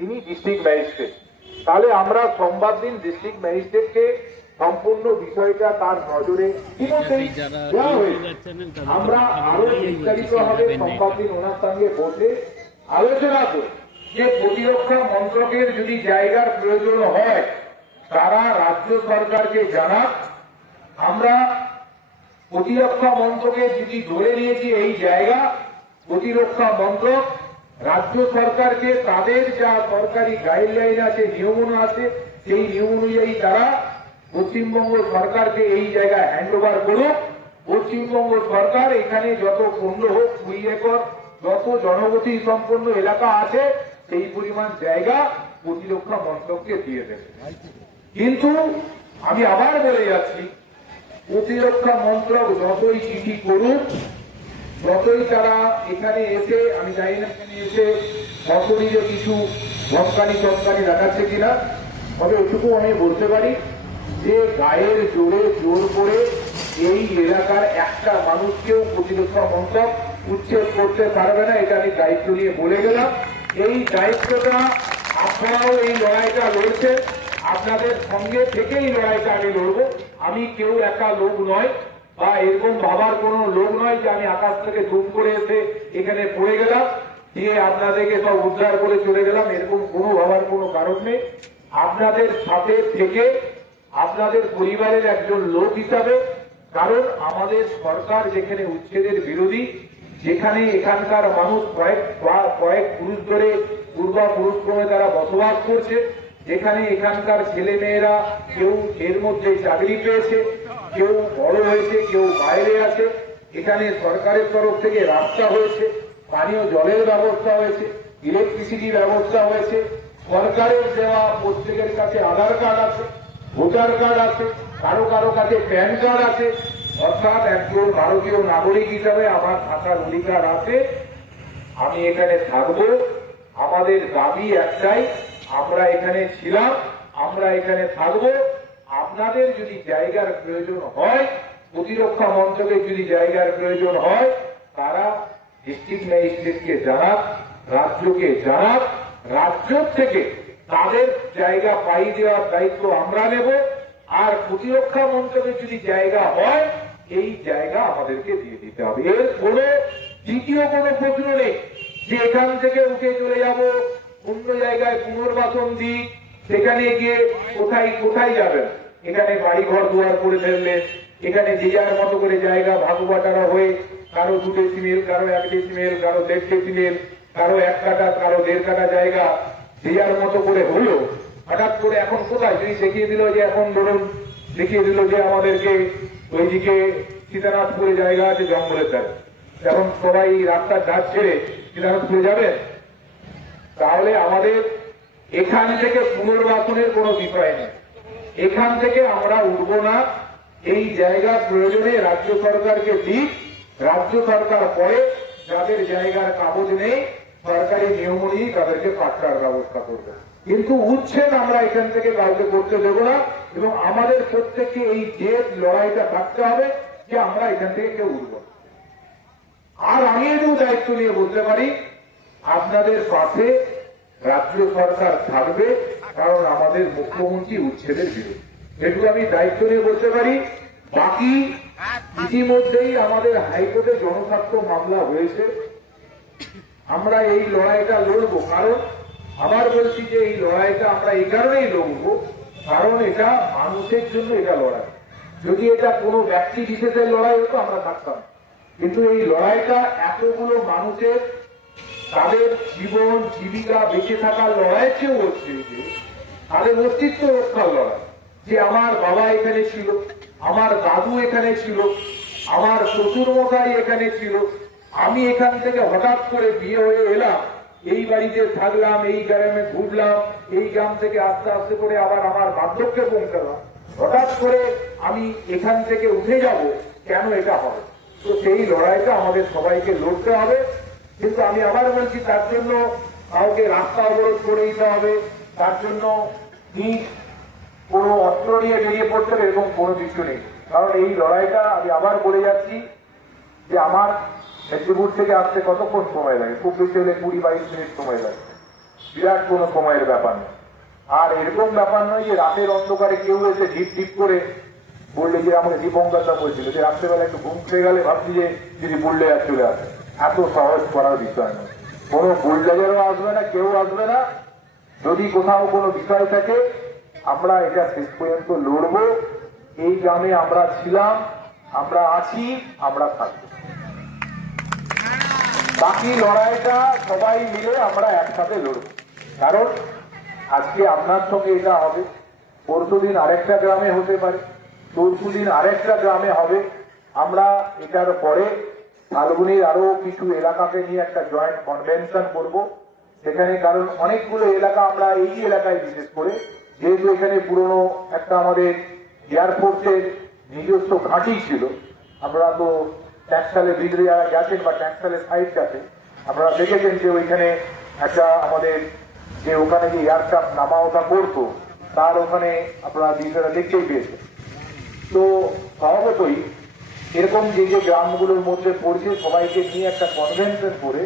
তিনি district magistrate. তাহলে আমরা সোমবার দিন ডিস্ট্রিক্ট ম্যাজিস্ট্রেটকে সম্পূর্ণ বিষয়টা তার নজরে দেওয়া হয়েছে। আমরা আরো বিস্তারিত ভাবে সোমবার দিন ওনার সঙ্গে বসে আলোচনা করি যে প্রতিরক্ষা মন্ত্রকের যদি জায়গার প্রয়োজন হয় তারা রাজ্য সরকারকে জানাক। আমরা প্রতিরক্ষা মন্ত্রকে যদি ধরে নিয়েছি এই জায়গা, প্রতিরক্ষা মন্ত্রক রাজ্য সরকারকে তাদের যা সরকারি গাইডলাইন আছে, নিয়মনা আছে, সেই নিয়ম অনুযায়ী তারা পশ্চিমবঙ্গ সরকারকে এই জায়গা হ্যান্ড ওভার করুক। পশ্চিমবঙ্গ সরকার এখানে যত 15 হোক 20 একর যত জনবসতি সম্পন্ন এলাকা আছে সেই পরিমাণ জায়গা প্রতিরক্ষা মন্ত্রককে দিয়ে দেবে। কিন্তু আমি আবার বলে যাচ্ছি, প্রতিরক্ষা মন্ত্রক যতই চিঠি করুক, যতই তারা এখানে এসে, আমি জানি না এখানে এসে অপরিজ কিছু ধমকানি দেখাচ্ছে কিনা, তবে ওটুকু আমি বলতে পারি যে গায়ের জোরে জোর করে এই এলাকার একটা মানুষকেও প্রতিরক্ষা মন্ত্রক উচ্ছেদ করতে পারবে না। এটা আমি দায়িত্ব নিয়ে বলে গেলাম। এই দায়িত্বটা আপনারাও এই লড়াইটা লড়ছেন, আপনাদের সঙ্গে থেকেই লড়াইটা আমি লড়বো। আমি কেউ একা লোক নয় বা এরকম ভাবার কোন লোক নয় যে আমি আকাশ থেকে ধুম করে এসে এখানে পড়ে গেলাম, দিয়ে আপনাদেরকে সব উদ্ধার করে চলে গেলাম, এরকম কোনো ভাবার কোনো কারণ নেই। আপনাদের সাথে থেকে আপনাদের পরিবারের একজন লোক হিসাবে, কারণ আমাদের সরকার যেখানে উচ্ছেদের বিরোধী, যেখানে এখানকার মানুষ কয়েক পুরুষ ধরে পূর্বাপুরুষক্রমে তারা বসবাস করছে, যেখানে এখানকার ছেলে মেয়েরা কেউ এর মধ্যে চাকরি পেয়েছে, কেউ বড় হয়েছে, কেউ বাইরে আছে, এখানে সরকারের তরফ থেকে রাস্তা হয়েছে, পানীয় জলের ব্যবস্থা হয়েছে, ইলেকট্রিসিটির ব্যবস্থা হয়েছে, সরকারের দেওয়া প্রত্যেকের কাছে আধার কার্ড আছে, ভোটার কার্ড আছে, কারো কারো কাছে প্যান কার্ড আছে। অর্থাৎ একজন ভারতীয় নাগরিক হিসাবে আমার থাকার অধিকার আছে, আমি এখানে থাকবো। আমাদের দাবি একটাই, আমরা এখানে ছিলাম, আমরা এখানে থাকবো। আপনাদের যদি জায়গার প্রয়োজন হয়, প্রতিরক্ষা মন্ত্রকের যদি জায়গার প্রয়োজন হয়, তারা ডিস্ট্রিক্ট ম্যাজিস্ট্রেটকে জানাক, রাজ্যকে জানাক। রাজ্য থেকে তাদের জায়গা পাই দেওয়ার দায়িত্ব আমরা নেব। আর প্রতিরক্ষা মন্ত্রকের যদি জায়গা হয়, এই জায়গা আমাদেরকে দিয়ে দিতে হবে। এর কোনো দ্বিতীয় কোনো প্রশ্ন নেই যে এখান থেকে উঠে চলে যাব অন্য জায়গায় পুনর্বাসন দিই, সেখানে গিয়ে কোথায় যাবেন? এখানে বাড়ি ঘর দুয়ার করে ফেললেন, এখানে যে যার মতো করে জায়গা ভাগবাটারা হয়ে কারো 2 ডেসিমেল, কারো 1 ডেসিমেল, কারো 1.5 ডেসিমেল, কারো 1 কাঠা, কারো 1.5 কাঠা জায়গা যে যার মতো করে হলো। হঠাৎ করে এখন কোথায় যদি দেখিয়ে দিল যে এখন ধরুন দেখিয়ে দিল যে আমাদেরকে ওইদিকে সীতানাথপুরে জায়গা আছে জঙ্গলের ধারে, এখন সবাই রাস্তার ধার ছেড়ে সীতানাথপুরে যাবেন। তাহলে আমাদের এখান থেকে পুনর্বাসনের কোনো বিষয় নেই, এখান থেকে আমরা উঠবো না। এই জায়গা প্রয়োজনে রাজ্য সরকারকে দিক, রাজ্য সরকার পরে যাদের জায়গার কাগজ নেই সরকারি নিয়ম অনুযায়ী তাদেরকে পাট্টার ব্যবস্থা করবে। কিন্তু উচ্ছেদ আমরা এখান থেকে কাউকে করতে দেব না, এবং আমাদের প্রত্যেককে এই জেদ লড়াইটা থাকতে হবে যে আমরা এখান থেকে কেউ উঠব। আর আমি এটুকু দায়িত্ব নিয়ে বলতে পারি, আপনাদের পাশে রাজ্য সরকার থাকবে, কারণ আমাদের মুখ্যমন্ত্রী উচ্ছেদের বিরোধী, এটুকু আমি দায়িত্ব নিয়ে বলতে পারি। বাকি ইতিমধ্যেই আমাদের হাইকোর্টে জনস্বার্থ মামলা হয়েছে, আমরা এই লড়াইটা লড়বো। কারণ আবার বলছি যে এই লড়াইটা আমরা এই কারণেই লড়বো, কারণ এটা মানুষের জন্য এটা লড়াই। যদি এটা কোনো ব্যক্তি বিশেষের লড়াই হতো আমরা থাকতাম, কিন্তু এই লড়াইটা এতগুলো মানুষের তাদের জীবন জীবিকা বেঁচে থাকার লড়াইয়ের চেয়েও হচ্ছে, তাদের অস্তিত্ব রক্ষার লড়াই। যে আমার বাবা এখানে ছিল, আমার দাদু এখানে ছিল, আমার শ্বশুর মশাই এখানে ছিল, আমি এখান থেকে হঠাৎ করে বিয়ে হয়ে এলাম, এই বাড়িতে থাকলাম, এই গ্রামে ঘুরলাম, এই গ্রাম থেকে আস্তে আস্তে করে আবার আমার বার্ধক্যে পৌঁছালাম, হঠাৎ করে আমি এখান থেকে উঠে যাব, কেন এটা হবে? তো সেই লড়াইটা আমাদের সবাইকে লড়তে হবে। কিন্তু আমি আবার বলছি, তার জন্য কাউকে রাস্তা অবরোধ করে দিতে হবে, তার জন্য কোনো অস্ত্র নিয়ে বেরিয়ে পড়তে হবে, এরকম কোনো কিছু নেই। কারণ এই লড়াইটা আমি আবার বলে যাচ্ছি যে আমার মেদিনীপুর থেকে আসতে কতক্ষণ সময় লাগে, খুব বেশি হলে 20-22 মিনিট সময় লাগে। বিরাট কোনো সময়ের ব্যাপার নয়। আর এরকম ব্যাপার নয় যে রাতের অন্ধকারে কেউ এসে ঢিপ ঢিপ করে বললে, যে আমাকে দীপঙ্করদা বলছিল যে রাত্রেবেলা একটু ঘুম খেয়ে গেলে ভাবছি যে যদি বললে আর চলে আসে। এত সহজ করার বিষয় নয়, কোনো বুলডোজারও আসবে না, কেউ আসবে না। যদি কোথাও কোনো বিষয় থাকে আমরা এটা শেষ পর্যন্ত লড়বো। এই গ্রামে আমরা ছিলাম, আমরা আছি, আমরা থাকবো। বাকি লড়াইটা সবাই মিলে আমরা একসাথে লড়ব। কারণ আজকে আপনার সঙ্গে এটা হবে, পরশুদিন আরেকটা গ্রামে হতে পারে, পরশুদিন আরেকটা গ্রামে হবে। আমরা এটার পরে শালবনির আরো কিছু এলাকাকে নিয়ে একটা জয়েন্ট কনভেনশন করব সেখানে। কারণ অনেকগুলো এলাকা আমরা এই এলাকায় বিশেষ করে, যেহেতু এখানে পুরনো একটা আমাদের এয়ারফোর্সের নিজস্ব ঘাঁটি ছিল, আমরা তো ট্যাক্সটাইলের ভিতরে যারা গেছেন বা ট্যাক্সটাইলের সাইড গেছে, আপনারা দেখেছেন যে ওইখানে একটা আমাদের যে ওখানে যে এয়ারক্রাফট নামা ওঠা করতো, তার ওখানে আপনারা বিষয়টা দেখতেই পেয়েছেন। তো স্বভাবতই এরকম যে যে গ্রামগুলোর মধ্যে পড়ছে সবাইকে নিয়ে একটা কনভেনশন করে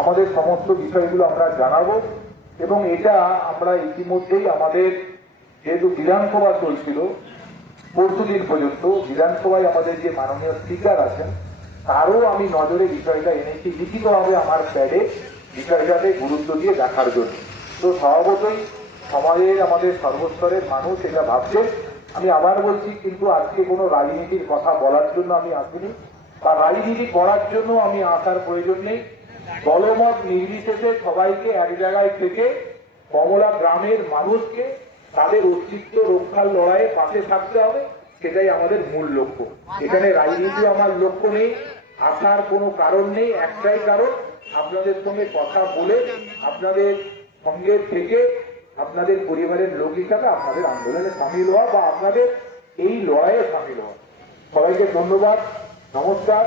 আমাদের সমস্ত বিষয়গুলো আমরা জানাবো। এবং এটা আমরা ইতিমধ্যেই আমাদের যেহেতু বিধানসভা চলছিল পরশুদিন পর্যন্ত, বিধানসভায় আমাদের যে মাননীয় স্পিকার আছেন তারও আমি নজরে বিষয়টা এনেছি লিখিতভাবে আমার প্যাডে, বিষয়টাতে গুরুত্ব দিয়ে দেখার জন্য। তো স্বভাবতই সমাজের আমাদের সর্বস্তরের মানুষ এটা ভাবছে। আমি আবার বলছি, কিন্তু আজকে কোনো রাজনীতির কথা বলার জন্য আমি আসিনি, বা রাজনীতি করার জন্য আমি আসার প্রয়োজন নেই। দলমত নির্বিশেষে সবাইকে এক জায়গায় থেকে কমলা গ্রামের মানুষকে তাদের অস্তিত্ব রক্ষার লড়াইয়ে পাশে থাকতে হবে, সেটাই আমাদের মূল লক্ষ্য। এখানে রাজনীতি আমার লক্ষ্য নেই, আসার কোনো কারণ নেই। একটাই কারণ, আপনাদের সঙ্গে কথা বলে আপনাদের সঙ্গে থেকে আপনাদের পরিবারের লোক হিসাবে আপনাদের আন্দোলনে সামিল হওয়া বা আপনাদের এই লড়াইয়ে সামিল হওয়া। সবাইকে ধন্যবাদ, নমস্কার।